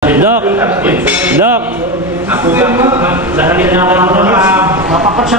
Dok! Dok!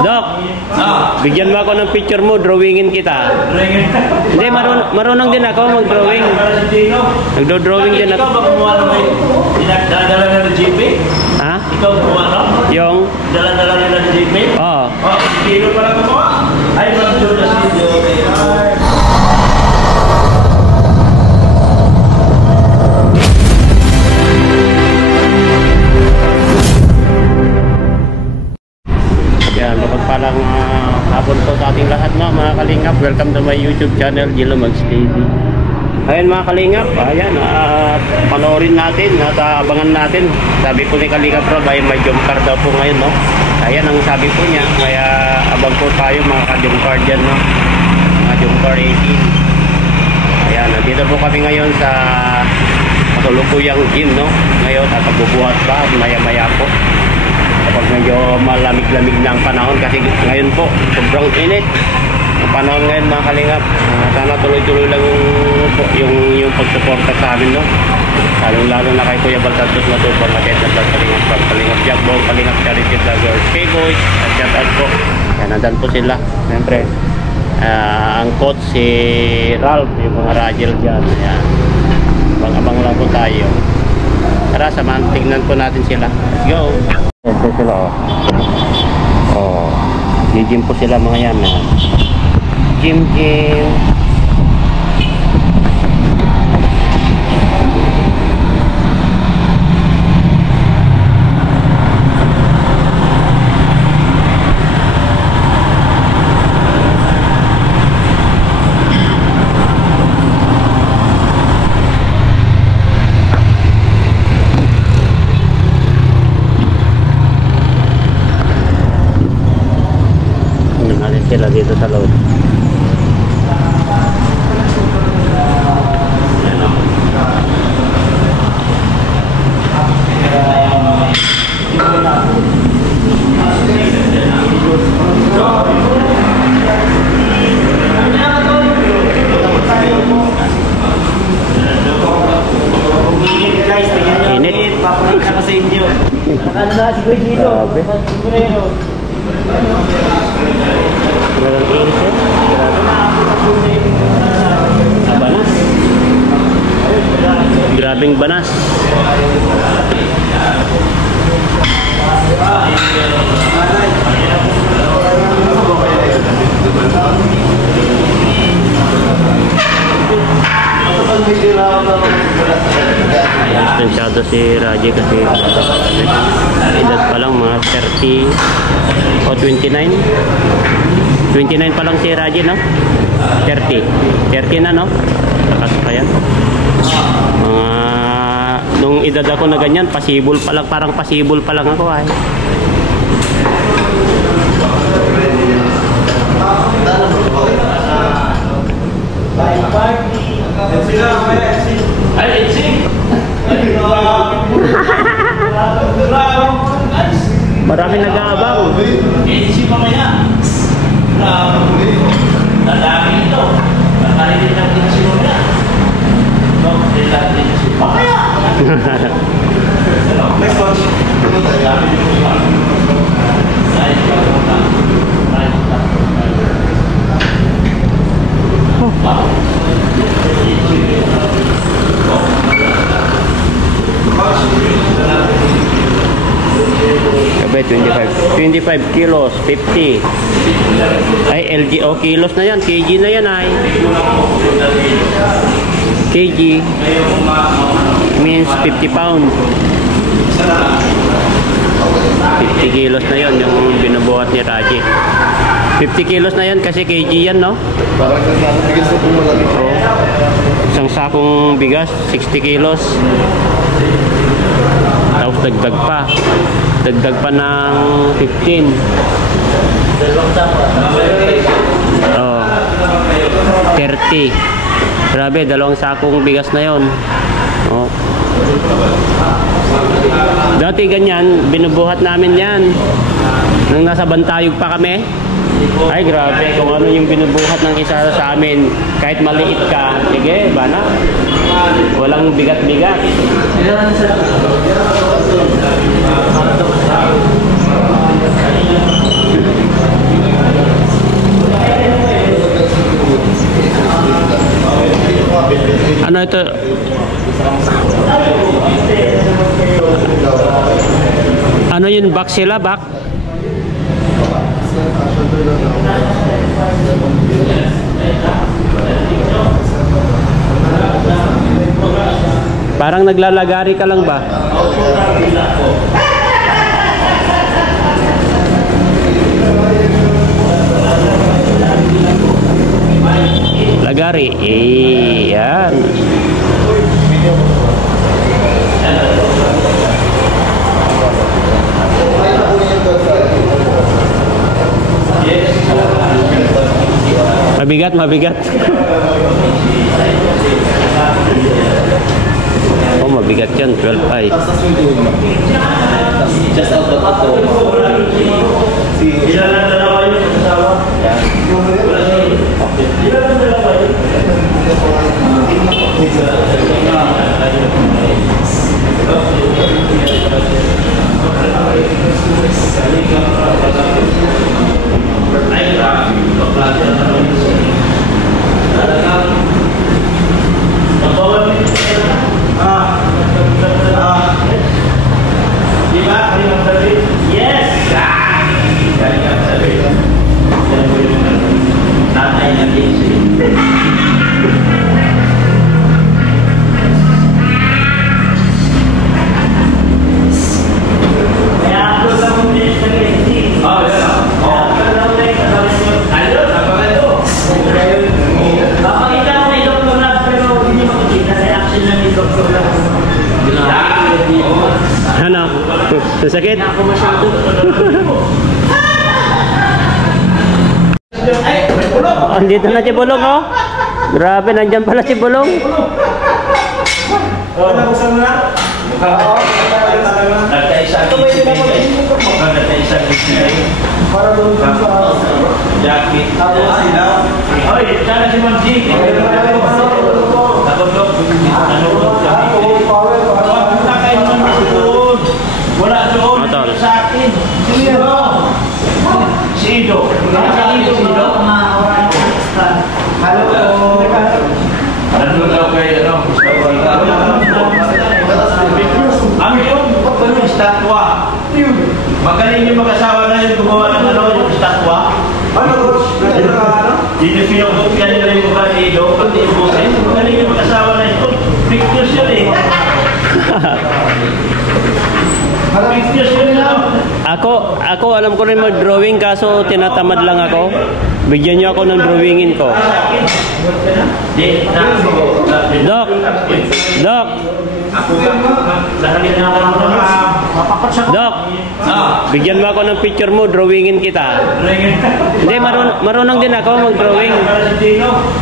Dok! Bigyan mo ako ng picture mo, drawingin kita. Hindi, marunong din ako mag-drawing. Nagdo-drawing din ako. Ikaw ba kumuha dala ng GP? Ha? Ikaw kumuha no? Yung? Dala nila ng GP? Oo. Oh, kilo pala kumuha? Ay, mag-do na si GP. Palang hapon po sa ating lahat, no, mga kalingap. Welcome to my YouTube channel, Jello Mags TV. Ayan mga kalingap, ayan, panoorin natin at abangan natin. Sabi po ni Kalingap Rob ay may jump car daw po ngayon, no. Ayan ang sabi po niya, kaya abang po tayo mga ka-jump car dyan, no. Mga jump car 18. Ayan, nandito po kami ngayon sa kasulukuyang gym, no. Ngayon at magbubuhat pa at maya-maya po kapag medyo malamig-lamig na ang panahon, kasi ngayon po sobrang init ang panahon ngayon mga kalingap. Sana tuloy-tuloy lang yung pagsuporta sa amin, no, lalo na kay Kuya Baltantos Matubang at Edna Vlog, Kalingap from Kalingap Jackball, Kalingap Charity Vloggers, K-Boys at shout out po. Yan, nandan po sila siyempre, ang coach si Ralph, yung mga Rajel dyan. Yan, abang-abang lang po tayo. Tara, samahan, tignan po natin sila. Let's go! Ito sila, gym po sila mga yan. Gym. Sila dito sa loob. Init. Papunta ka sa inyo. Ano na si Kuya Gino? Banas. Grabing banas. Dispensado si Raji kasi edad pa lang mga 30 o 29 pa lang si Raji, no? 30 na, no? Lakas pa yan. Nung edad ako na ganyan, pasibol pa lang, parang pasibol pa lang ako ay. Marami nag-aabang. Edisi mamaya. Lalaki ito. Nakalitin lang din si Muna. Lalaki din si Mamaya. Next watch. Kabe 25 kilos, 50. Ay, LGO kilos na yan, kg na yan ay. Kg means 50 pounds. 50 kilos na yan yung binubuhat ni Raji. 50 kilos na yan kasi kg yan, no? Parang sakong bigas na pumalaki. Isang sakong bigas, 60 kilos. Tapos dagdag pa ng 15. Oh, 30. Grabe, dalawang sakong bigas na yon. Oh. Dati ganyan, binubuhat namin yan nung nasa Bantayog pa kami. Ay, grabe. Kung ano yung binubuhat ng isa sa amin, kahit maliit ka, sige, bana. Walang bigat-bigat. Ano ito? Ano yun? Back sila? Back? Parang naglalagari ka lang ba? Lagari. Yan. Mabigat, mabigat. Oh, mabigat yan. 12 ay. Just out of the Ilan na dalawa yung kasawa? Ilan na dalawa yun? Yes! Tatay na Ano? Sakit? Andito na si Bulong, oh. Grabe, nandyan pala si Bulong. Nagkaisang jacket. Oy, sana si Ma'am G. Nakablock. Wala kayo naman doon. Wala doon. Sa akin. Si Ido. Ano daw kayo, ano? Ang yun, estatwa. Magaling yung mag-asawa na yun gumawa ng ano, yung estatwa. Ano, Coach? Dito pinag-upyan nila yung mukha ni Ido, pati yung boses. Magaling yung mag-asawa na yun. Pictures yun eh. Pictures yun lang. Ako alam ko rin mag-drawing kaso tinatamad lang ako. Bigyan niyo ako ng drawingin ko. Doc! Doc! Doc! Bigyan mo ako ng picture mo, drawingin kita. Hindi, marunong din ako mag-drawing.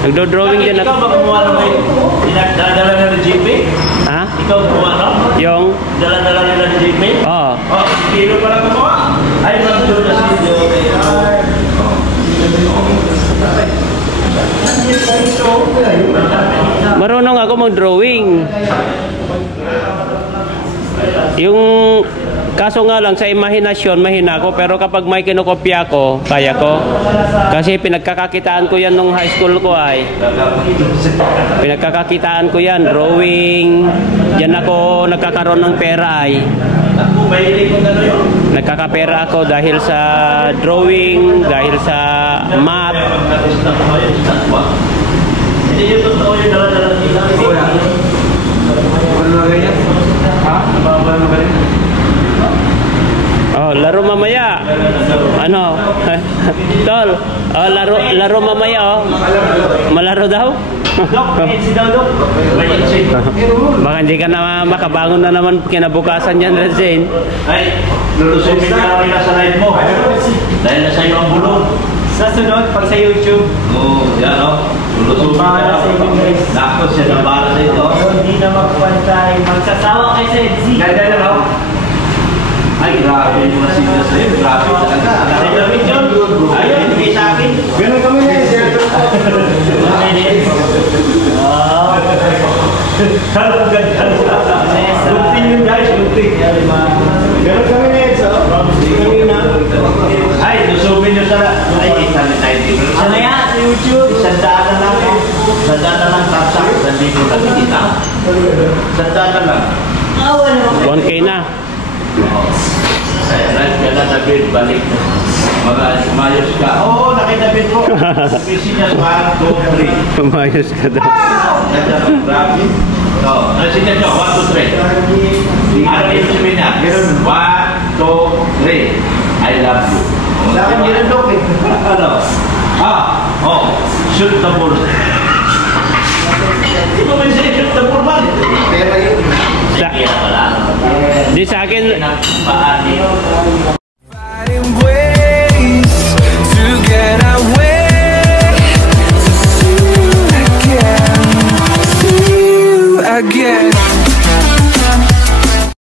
Nagdo-drawing din ako. Ikaw ba kumuha naman dala na ng JP? Ha? Ikaw kumuha no? Yung? Dala-dala nila ng JP? Oo. Oh, kilo pala kumuha? Ay, mag-do na si Joe. Marunong ako mag-drawing. Yung kaso nga lang sa imahinasyon mahina ako, pero kapag may kinokopya ko, kaya ko. Kasi pinagkakakitaan ko yan nung high school ko ay. Pinagkakakitaan ko yan, drawing. Diyan ako nagkakaroon ng pera ay. Ako, mahilig ko gano'n yun. Nagkakapera ako dahil sa drawing, dahil sa math. Hindi yung totoo yung dala-dala nila. Ano na ganyan? Ha? Ano na ganyan? Oh, laro mamaya. Ano? Tol, oh, laro mamaya, oh. Malaro daw? Dok, si daw, Dok. Baka hindi ka na makabangon na naman kinabukasan yan, Rezane. Ay, lulusumin ka namin sa live mo. Dahil nasa iyo ang bulong. Sa sunod, pag sa YouTube. Oo, yan o. Lulusumin ka Para sa inyo, guys. Nako, siya na para sa ito. Hindi na magpantay. Magsasawa kayo sa EDC. Ganda na o. Ay, grabe yung mga signal sa'yo. Grabe talaga. Sa damit yun. Ayun, Ang ganda. Lupin yun guys, lupin. Meron kami na yun, Ay, lusubin nyo sa... Ay, sanitizer. Siya na yan sa YouTube. Sandaan na lang eh. Sandaan na lang tapsak. Sandito na kita. Sandaan na lang. Awa naman. 1K na. Right ka na, David. Balik na. Mayos ka. Oo, nakita-David ko. Busy niya 1, 2, 3. Pumayos ka daw. Ganda ng grabe. So, nasin niya 1, 2, 3. Ano yung sabihin niya? 1, 2, 3. I love you. Sa akin, meron daw eh. Ano? Shoot the ball. Hindi mo ba siya shoot the ball man? Pera yun. Sa, Kaya pala. di sa akin, Paani.